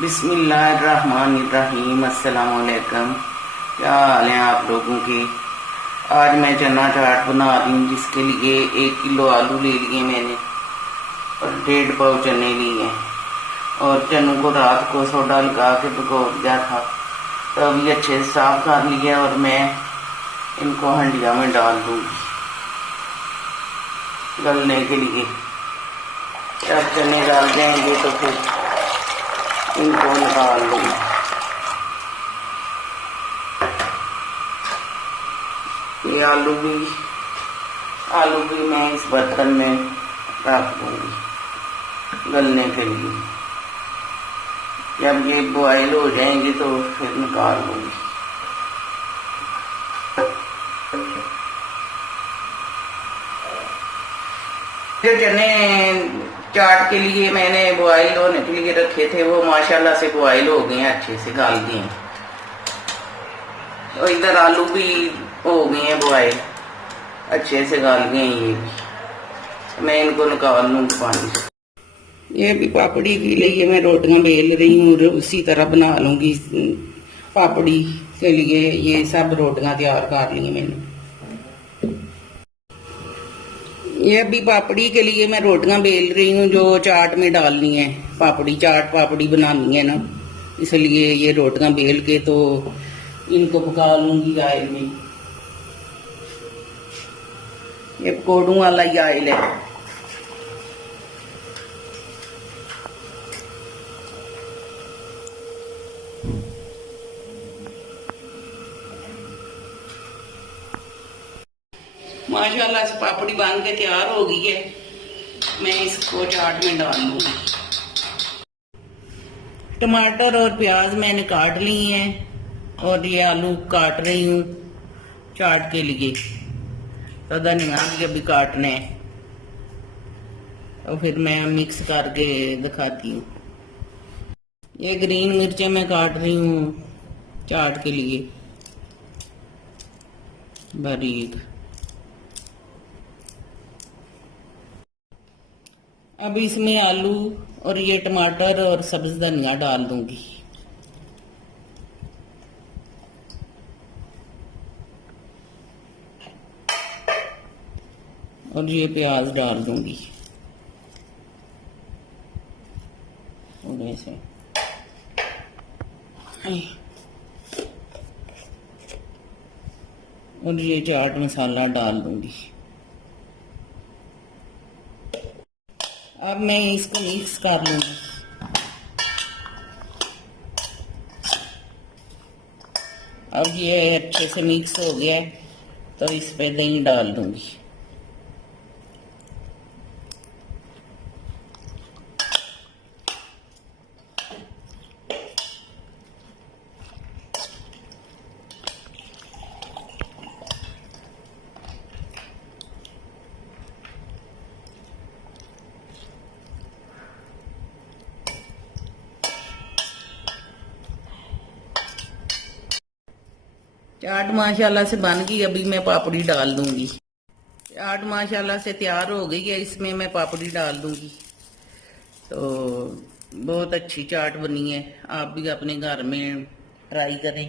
बिस्मिल्लाहिर्रहमानिर्रहीम। अस्सलाम वालेकुम। क्या हाल है आप लोगों के। आज मैं चना चाट बना रही हूँ, जिसके लिए 1 किलो आलू ले लिए मैंने और 1.5 पाव चने लिए और चनों को रात को सोडा लगा के भिगो दिया था। तो अभी अच्छे से साफ कर लिया और मैं इनको हंडिया में डाल दूँगी गलने के लिए। जब चने डाल देंगे तो फिर इनको निकाल लूँगी। ये आलू भी मैं इस बर्तन में रख दूँगी गलने के लिए। जब ये बॉयल हो जाएंगे तो फिर निकाल लूँगी। जो चने चाट के लिए मैंने बॉयल होने के लिए रखे थे, वो माशाल्लाह से बॉयल हो गए हैं, अच्छे से गाल दिए हैं। और इधर आलू भी हो गए हैं बॉयल, अच्छे से गाल गए हैं। ये भी मैं इनको निकाल लूँगी पानी से। ये भी पापड़ी के लिए मैं रोटियां बेल रही हूँ और उसी तरह बना लूँगी पापड़ी के लिए। ये सब रोटियां तैयार कर ली मैंने। ये भी पापड़ी के लिए मैं रोटियां बेल रही हूँ, जो चाट में डालनी है। चाट पापड़ी बनानी है ना, इसलिए ये रोटियां बेल के तो इनको पका लूंगी ऑयल में। ये पकौड़ों वाला ही ऑयल है। माशाल्लाह से पापड़ी बन के तैयार हो गई है। मैं इसको चाट में डाल लूंगी। टमाटर और प्याज मैंने काट ली हैं और ये आलू काट रही हूँ चाट के लिए। तो धनिया भी अभी काटने हैं और फिर मैं मिक्स करके दिखाती हूँ। ये ग्रीन मिर्चें मैं काट रही हूँ चाट के लिए बारीक। अब इसमें आलू और ये टमाटर और सब्ज धनिया डाल दूंगी। और ये प्याज डाल दूंगी थोड़े से। और ये चाट मसाला डाल दूंगी। अब मैं इसको मिक्स कर लूंगी। अब ये अच्छे से मिक्स हो गया है तो इस पे दही डाल दूंगी। चाट माशाल्लाह से बन गई। अभी मैं पापड़ी डाल दूंगी। चाट माशाल्लाह से तैयार हो गई है, इसमें मैं पापड़ी डाल दूंगी। तो बहुत अच्छी चाट बनी है। आप भी अपने घर में ट्राई करें।